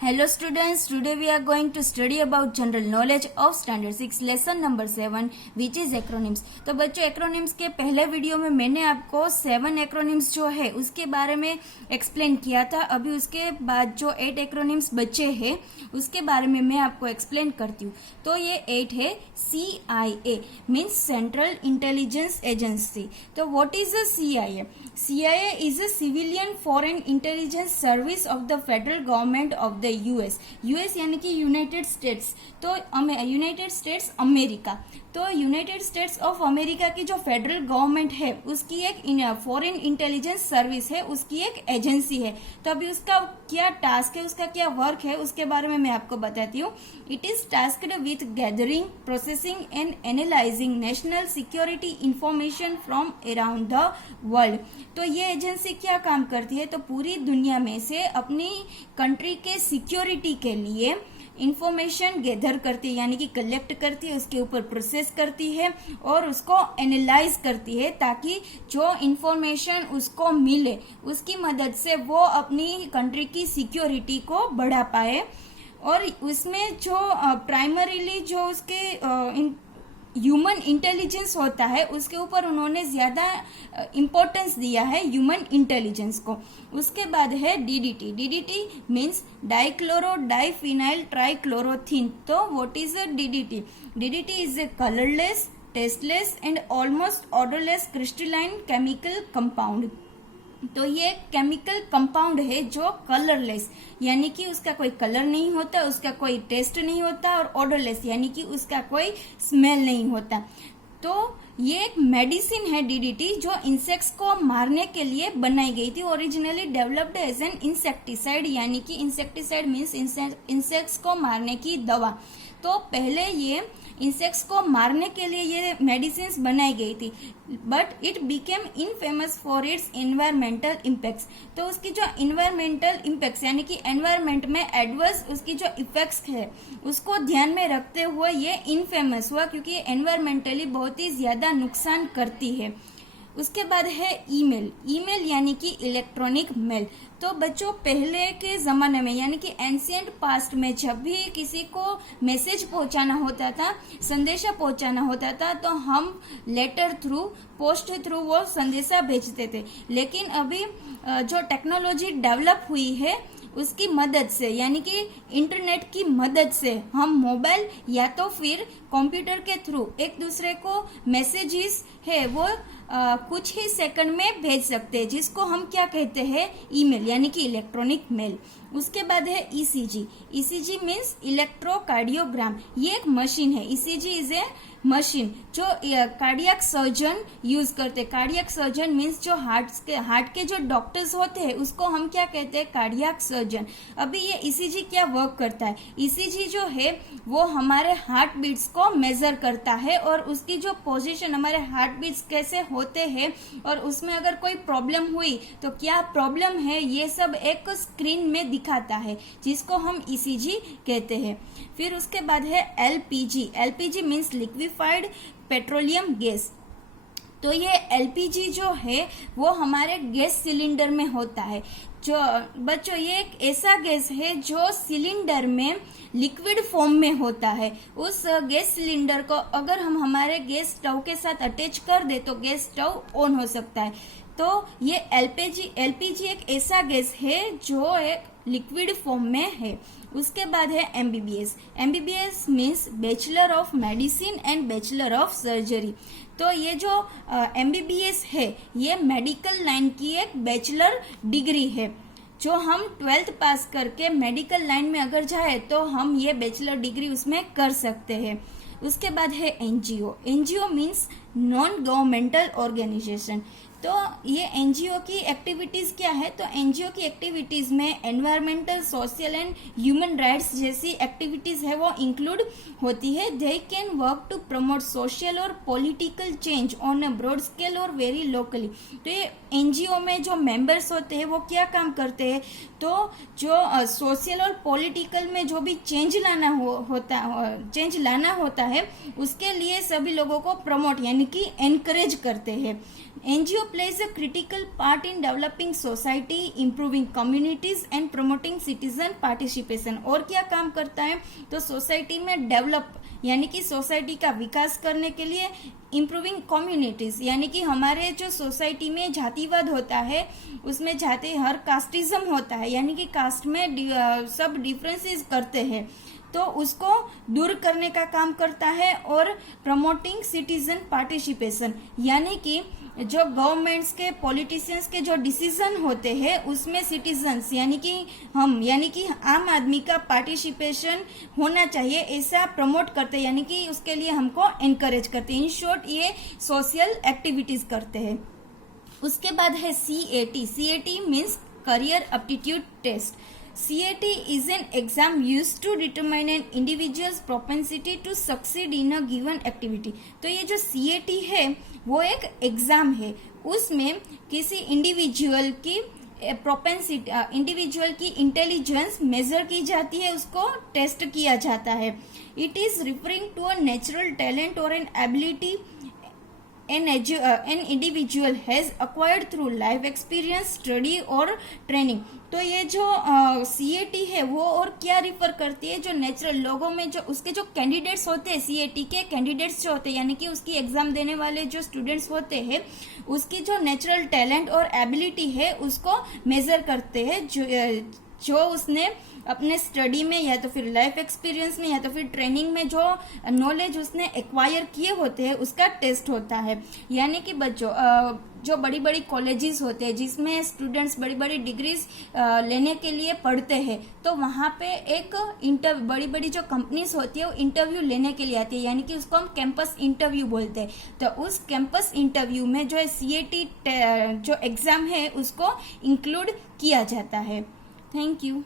Hello students, today we are going to study about general knowledge of standard 6 lesson number 7 which is acronyms। तो बच्चों acronyms के पहले video में मैंने आपको 7 acronyms जो है उसके बारे में एक्सप्लेन किया था। अभी उसके बाद जो 8 acronyms बचे हैं उसके बारे में मैं आपको एक्सप्लेन करती हूँ। तो ये 8 है CIA means Central Intelligence Agency. तो what is a CIA? CIA is a civilian foreign intelligence service of the federal government of the US यानी कि यूनाइटेड स्टेट्स। तो यूनाइटेड स्टेट्स अमेरिका, तो यूनाइटेड स्टेट्स ऑफ अमेरिका की जो federal government है उसकी एक फॉरेन इंटेलिजेंस सर्विस है, उसकी एक एजेंसी है। तो अभी उसका क्या टास्क है, उसका क्या वर्क है उसके बारे में मैं आपको बताती हूँ। It is tasked with gathering, processing and analysing national security information from around the world. तो ये एजेंसी क्या काम करती है, तो पूरी दुनिया में से अपनी कंट्री के सिक्योरिटी के लिए इंफॉर्मेशन गैदर करती है यानी कि कलेक्ट करती है, उसके ऊपर प्रोसेस करती है और उसको एनालाइज करती है ताकि जो इंफॉर्मेशन उसको मिले उसकी मदद से वो अपनी कंट्री की सिक्योरिटी को बढ़ा पाए। और उसमें जो प्राइमरीली जो उसके ह्यूमन इंटेलिजेंस होता है उसके ऊपर उन्होंने ज्यादा इम्पोर्टेंस दिया है, ह्यूमन इंटेलिजेंस को। उसके बाद है DDT। DDT means dichloro diphenyl trichloroethane. तो what is a DDT? DDT is a colourless, tasteless and almost odourless crystalline chemical compound. तो ये केमिकल कंपाउंड है जो कलरलेस यानी कि उसका कोई कलर नहीं होता, उसका कोई टेस्ट नहीं होता, और ऑडरलेस यानी कि उसका कोई स्मेल नहीं होता। तो ये एक मेडिसिन है DDT जो इंसेक्ट्स को मारने के लिए बनाई गई थी। Originally developed as an insecticide यानी कि इंसेक्टिसाइड मीन्स इंसेक्ट्स को मारने की दवा। तो पहले ये इंसेक्ट्स को मारने के लिए ये मेडिसिन बनाई गई थी, but it became infamous for its environmental impacts. तो उसकी जो एनवायरमेंटल इम्पैक्ट्स यानी कि एनवायरमेंट में एडवर्स उसकी जो इफेक्ट्स है उसको ध्यान में रखते हुए ये इनफेमस हुआ क्योंकि ये एनवायरमेंटली बहुत ही ज्यादा नुकसान करती है। उसके बाद है ईमेल। ईमेल यानी कि इलेक्ट्रॉनिक मेल। तो बच्चों पहले के जमाने में यानी कि एंशियंट पास्ट में जब भी किसी को मैसेज पहुंचाना होता था, संदेशा पहुंचाना होता था, तो हम लेटर थ्रू, पोस्ट थ्रू वो संदेशा भेजते थे। लेकिन अभी जो टेक्नोलॉजी डेवलप हुई है उसकी मदद से यानी कि इंटरनेट की मदद से हम मोबाइल या तो फिर कंप्यूटर के थ्रू एक दूसरे को मैसेजेस है वो कुछ ही सेकंड में भेज सकते हैं, जिसको हम क्या कहते हैं, ईमेल यानी कि इलेक्ट्रॉनिक मेल। उसके बाद है ECG। ECG means electrocardiogram. ये एक मशीन है। ECG इज ए मशीन जो कार्डियक सर्जन यूज करते हैं। कार्डियक सर्जन मीन्स जो हार्ट के जो डॉक्टर्स होते हैं उसको हम क्या कहते हैं, कार्डियक सर्जन। अभी ये ECG क्या वर्क करता है, ECG जो है वो हमारे हार्ट बीट्स को मेजर करता है और उसकी जो पोजीशन, हमारे हार्ट बीट्स कैसे होते हैं और उसमें अगर कोई प्रॉब्लम हुई तो क्या प्रॉब्लम है, ये सब एक स्क्रीन में दिखाता है जिसको हम ECG कहते हैं। फिर उसके बाद है LPG। LPG means liquefied petroleum gas. तो ये LPG जो है वो हमारे गैस सिलेंडर में होता है। जो बच्चों ये एक ऐसा गैस है जो सिलेंडर में लिक्विड फॉर्म में होता है। उस गैस सिलेंडर को अगर हम हमारे गैस स्टोव के साथ अटैच कर दे तो गैस स्टोव ऑन हो सकता है। तो ये LPG एक ऐसा गैस है जो एक लिक्विड फॉर्म में है। उसके बाद है MBBS। MBBS means bachelor of medicine and bachelor of surgery. तो ये जो MBBS है ये मेडिकल लाइन की एक बैचलर डिग्री है जो हम 12th पास करके मेडिकल लाइन में अगर जाए तो हम ये बैचलर डिग्री उसमें कर सकते हैं। उसके बाद है NGO। NGO means non governmental organisation. तो ये NGO की एक्टिविटीज क्या है, तो NGO की एक्टिविटीज में environmental, social and human rights जैसी एक्टिविटीज है वो इंक्लूड होती है। They can work to promote social और political change on a broad scale और वेरी लोकली। तो ये NGO में जो मेंबर्स होते हैं वो क्या काम करते हैं, तो जो सोशल और पॉलिटिकल में जो भी चेंज लाना होता है उसके लिए सभी लोगों को प्रमोट यानी कि एनकरेज करते हैं। NGO plays a critical part in developing society, improving communities and promoting citizen participation. और क्या काम करता है, तो सोसाइटी में डेवलप यानी कि सोसाइटी का विकास करने के लिए, इम्प्रूविंग कम्युनिटीज यानी कि हमारे जो सोसाइटी में जातिवाद होता है उसमें जाति हर कास्टिज्म होता है यानी कि कास्ट में सब डिफरेंसेस करते हैं, तो उसको दूर करने का काम करता है। और प्रमोटिंग सिटीजन पार्टिसिपेशन यानी कि जो गवर्नमेंट्स के पॉलिटिशियंस के जो डिसीजन होते हैं उसमें सिटीजन्स यानी कि आम आदमी का पार्टिसिपेशन होना चाहिए, ऐसा प्रमोट करते हैं यानी कि उसके लिए हमको एनकरेज करते हैं। इन शॉर्ट ये सोशल एक्टिविटीज करते हैं। उसके बाद है CAT। CAT means career aptitude test. CAT is an exam used to determine an individual's propensity to succeed in a given activity। तो ये जो CAT है वो एक एग्जाम है, उसमें किसी इंडिविजुअल की प्रोपेंसिटी, इंडिविजुअल की इंटेलिजेंस मेजर की जाती है, उसको टेस्ट किया जाता है। It is referring to a natural talent और an ability an individual has acquired through life experience, study और training। तो ये जो CAT है वो और क्या रिफर करती है, जो नेचुरल लोगों में जो उसके जो कैंडिडेट्स होते हैं, CAT के कैंडिडेट्स जो होते हैं यानी कि उसकी एग्जाम देने वाले जो स्टूडेंट्स होते हैं उसकी जो नेचुरल टैलेंट और एबिलिटी है उसको मेजर करते हैं, जो उसने अपने स्टडी में या तो फिर लाइफ एक्सपीरियंस में या तो फिर ट्रेनिंग में जो नॉलेज उसने एक्वायर किए होते हैं उसका टेस्ट होता है। यानी कि बच्चों जो बड़ी बड़ी कॉलेजेस होते हैं जिसमें स्टूडेंट्स बड़ी बड़ी डिग्रीज लेने के लिए पढ़ते हैं, तो वहाँ पे एक बड़ी बड़ी जो कंपनीज होती है वो इंटरव्यू लेने के लिए आती है यानी कि उसको हम कैंपस इंटरव्यू बोलते हैं। तो उस कैंपस इंटरव्यू में जो है CAT जो एग्जाम है उसको इंक्लूड किया जाता है। Thank you.